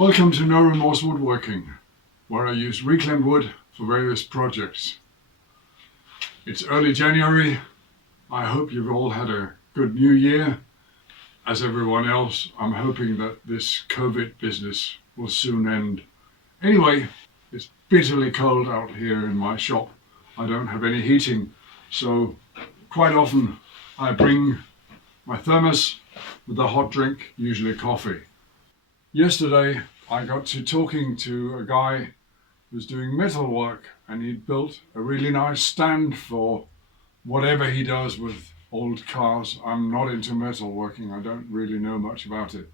Welcome to No Remorse Woodworking, where I use reclaimed wood for various projects. It's early January. I hope you've all had a good new year. As everyone else, I'm hoping that this COVID business will soon end. Anyway, it's bitterly cold out here in my shop. I don't have any heating, so quite often I bring my thermos with a hot drink, usually coffee. Yesterday I got to talking to a guy who was doing metal work, and he'd built a really nice stand for whatever he does with old cars. I'm not into metal working, I don't really know much about it.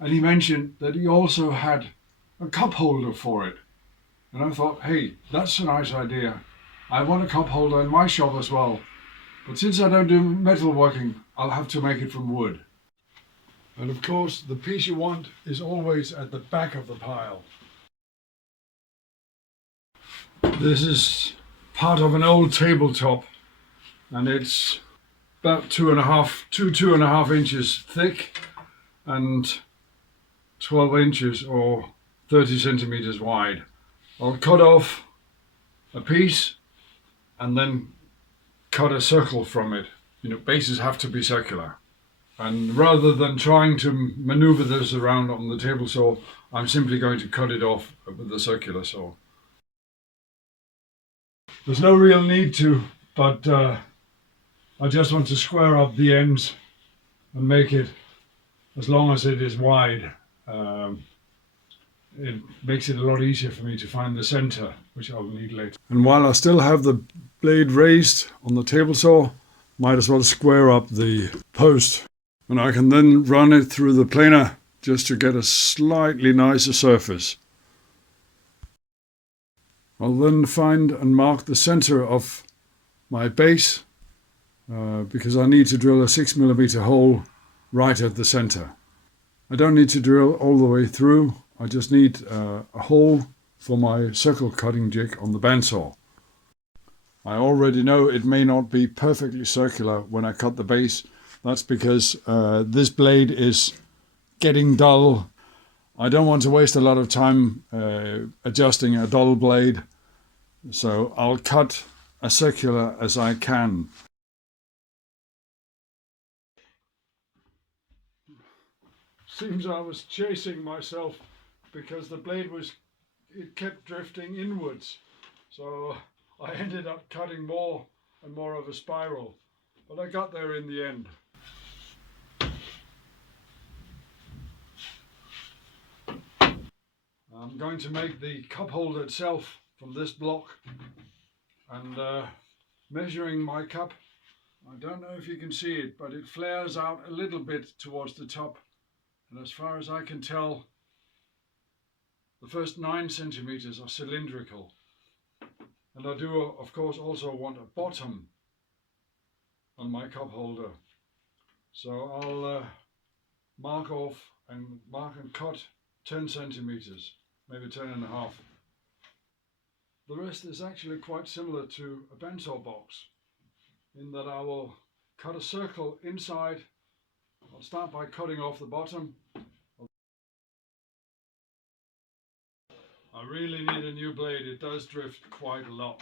And he mentioned that he also had a cup holder for it. And I thought, hey, that's a nice idea. I want a cup holder in my shop as well. But since I don't do metal working, I'll have to make it from wood. And of course, the piece you want is always at the back of the pile. This is part of an old tabletop, and it's about 2.5 inches thick and 12 inches or 30 centimeters wide. I'll cut off a piece and then cut a circle from it. Bases have to be circular. And rather than trying to maneuver this around on the table saw, I'm simply going to cut it off with the circular saw. There's no real need to, but I just want to square up the ends and make it as long as it is wide. It makes it a lot easier for me to find the center, which I'll need later. And while I still have the blade raised on the table saw, might as well square up the post. And I can then run it through the planer just to get a slightly nicer surface. I'll then find and mark the center of my base because I need to drill a 6mm hole right at the center. I don't need to drill all the way through. I just need a hole for my circle cutting jig on the bandsaw. I already know it may not be perfectly circular when I cut the base. That's because this blade is getting dull. I don't want to waste a lot of time adjusting a dull blade, so I'll cut as circular as I can. Seems I was chasing myself because the blade kept drifting inwards, so I ended up cutting more and more of a spiral, but I got there in the end. I'm going to make the cup holder itself from this block, and measuring my cup, I don't know if you can see it, but it flares out a little bit towards the top, and as far as I can tell, the first 9 centimeters are cylindrical. And I do of course also want a bottom on my cup holder, so I'll mark and cut 10 centimeters. Maybe 10.5. The rest is actually quite similar to a bandsaw box, in that I will cut a circle inside. I'll start by cutting off the bottom. I really need a new blade, it does drift quite a lot.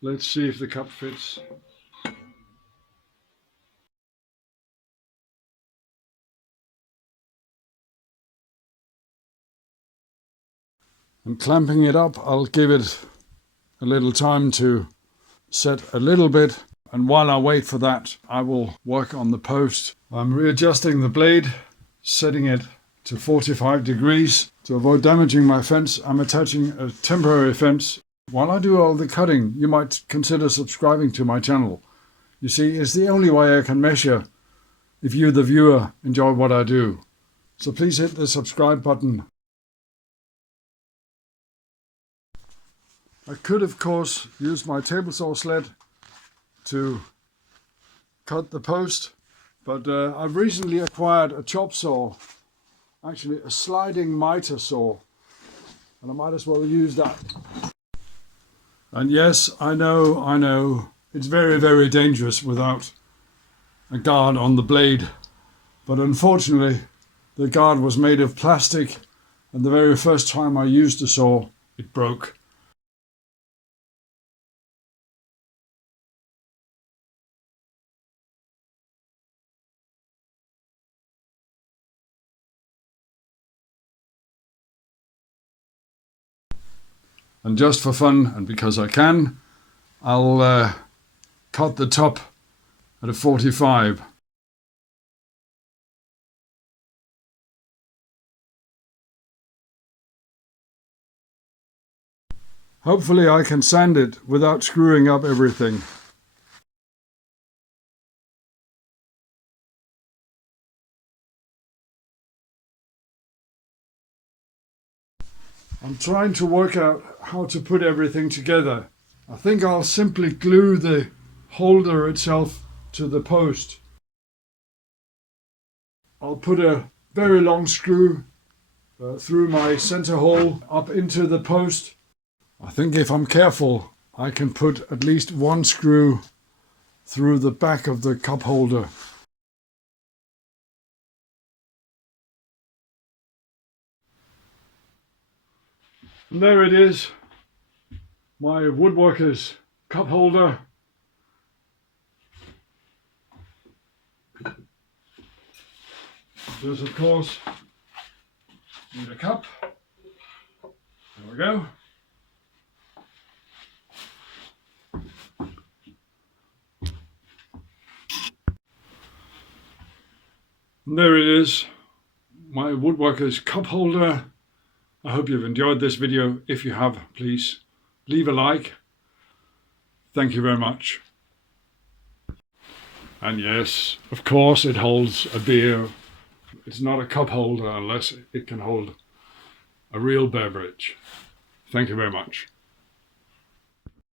Let's see if the cup fits. And clamping it up, I'll give it a little time to set a little bit, and while I wait for that, I will work on the post. I'm readjusting the blade, setting it to 45 degrees. To avoid damaging my fence, I'm attaching a temporary fence. While I do all the cutting, you might consider subscribing to my channel. You see, it's the only way I can measure if you, the viewer, enjoy what I do. So please hit the subscribe button. I could of course use my table saw sled to cut the post, but I've recently acquired a chop saw, actually a sliding miter saw, and I might as well use that. And yes, I know, it's very, very dangerous without a guard on the blade, but unfortunately the guard was made of plastic, and the very first time I used the saw, it broke. And just for fun, and because I can, I'll cut the top at a 45. Hopefully I can sand it without screwing up everything. I'm trying to work out how to put everything together. I think I'll simply glue the holder itself to the post. I'll put a very long screw through my center hole up into the post. I think if I'm careful, I can put at least one screw through the back of the cup holder. And there it is, my Woodworkers cup holder. There's of course need a cup. There we go. And there it is, my Woodworkers cup holder. I hope you've enjoyed this video. If you have, please leave a like. Thank you very much. And yes, of course it holds a beer. It's not a cup holder unless it can hold a real beverage. Thank you very much.